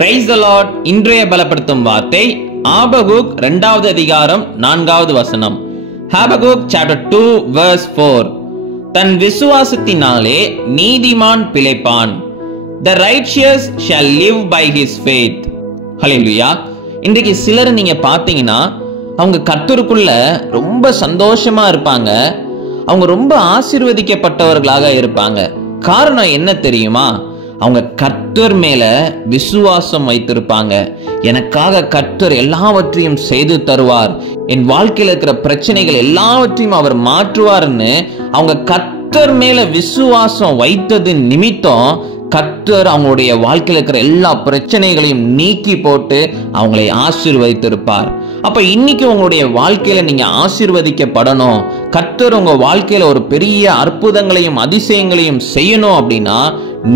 Praise the Lord. இன்றைய பலப்படுத்தும் வார்த்தை ஆபகுக் 2வது அதிகாரம் 4வது வசனம். Habakkuk chapter 2 verse 4. தன் விசுவாசத்தினாலே நீதிமான் பிழைப்பான். The righteous shall live by his faith. ஹல்லேலூயா. இன்றைக்கு சிலர் நீங்க பாத்தீங்கன்னா அவங்க கர்த்தருக்குள்ள ரொம்ப சந்தோஷமா இருப்பாங்க. அவங்க ரொம்ப ஆசீர்வதிக்கப்பட்டவர்களாக இருப்பாங்க. காரணம் என்ன தெரியுமா? அவங்க கர்த்தர் மேல விசுவாசம் வைத்திருப்பாங்க. எனக்காக கர்த்தர் எல்லாவற்றையும் செய்து தருவார், என் வாழ்க்கையில் இருக்கிற பிரச்சனைகள் எல்லாவற்றையும் அவர் மாற்றுவார்னு அவங்க கர்த்தர் மேல விசுவாசம் வைத்தது நிமித்தம் கர்த்தர் அவங்களுடைய வாழ்க்கையில் இருக்கிற எல்லா பிரச்சனைகளையும் நீக்கி போட்டு அவங்களை ஆசீர்வதித்திருப்பார். அப்ப இன்னைக்கு உங்களுடைய வாழ்க்கையில நீங்க ஆசீர்வதிக்கப்படணும், கர்த்தர் உங்க வாழ்க்கையில ஒரு பெரிய அற்புதங்களையும் அதிசயங்களையும் செய்யணும் அப்படின்னா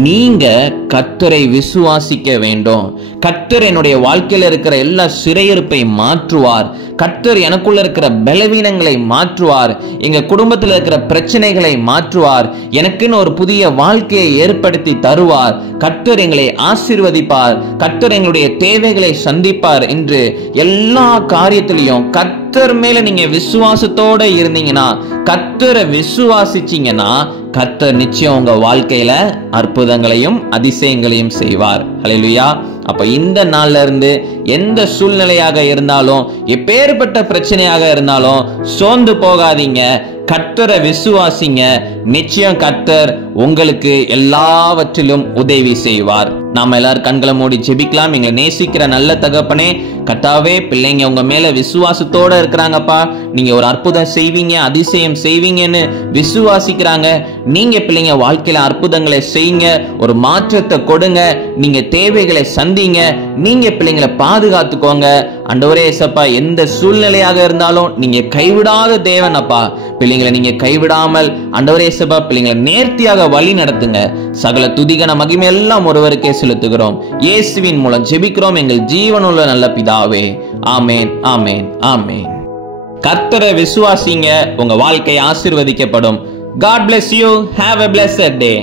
நீங்க கர்த்தரை விசுவாசிக்க வேண்டும். கர்த்தர் என்னுடைய வாழ்க்கையில இருக்கிற எல்லா சிறையிருப்பை மாற்றுவார். கர்த்தர் எனக்குள்ள இருக்கிற பலவீனங்களை மாற்றுவார். எங்க குடும்பத்தில் இருக்கிற பிரச்சனைகளை மாற்றுவார். எனக்குன்னு ஒரு புதிய வாழ்க்கையை ஏற்படுத்தி தருவார். கர்த்தர் எங்களை ஆசீர்வதிப்பார். கர்த்தர் எங்களுடைய தேவைகளை சந்திப்பார் என்று எல்லா காரியத்திலையும் கர்த்தர் மேல நீங்க விசுவாசத்தோட இருந்தீங்கன்னா, கர்த்தரை விசுவாசிச்சீங்கன்னா கர்த்தர் நிச்சயம் உங்க வாழ்க்கையில அற்புதங்களையும் அதிசயங்களையும் செய்வார். ஹல்லேலூயா. அப்ப இந்த நாள்ல இருந்து எந்த சூழ்நிலையாக இருந்தாலும், எப்பேற்பட்ட பிரச்சனையாக இருந்தாலும் சோர்ந்து போகாதீங்க. கர்த்தரை விசுவாசிங்க. நிச்சயம் கர்த்தர் உங்களுக்கு எல்லாவற்றிலும் உதவி செய்வார். நாம எல்லாரும் கண்களை மூடி ஜெபிக்கலாம். எங்களை நேசிக்கிற நல்ல தகப்பனே, கர்த்தாவே, பிள்ளைங்க உங்க மேல விசுவாசத்தோட இருக்கிறாங்கப்பா. நீங்க ஒரு அற்புதம் செய்வீங்க, அதிசயம் செய்வீங்கன்னு விசுவாசிக்கிறாங்க. நீங்க பிள்ளைங்க வாழ்க்கையில அற்புதங்களை செய்யுங்க, ஒரு மாற்றத்தை கொடுங்க, நீங்க தேவைகளை சந்திங்க, நீங்க பிள்ளைங்களை பாதுகாத்துக்கோங்க. ஆண்டவரே இயேசப்பா, எந்த சூழ்நிலையாக இருந்தாலும் நீங்க கைவிடாத தேவன் அப்பா. பிள்ளைங்களை நீங்க கைவிடாமல் ஆண்டவரே இயேசப்பா பிள்ளைங்களை நேர்த்தியாக வழி நடத்துங்க. சகல துதிகன மகிமை எல்லாம் ஒருவருக்கே செலுத்துகிறோம். இயேசுவின் மூலம் ஜெபிக்கிறோம் எங்கள் ஜீவனுள்ள நல்ல பிதாவே. ஆமேன், ஆமேன், ஆமேன். கர்த்தரை விசுவாசிங்க, உங்க வாழ்க்கை ஆசீர்வதிக்கப்படும். God bless you. Have a blessed day.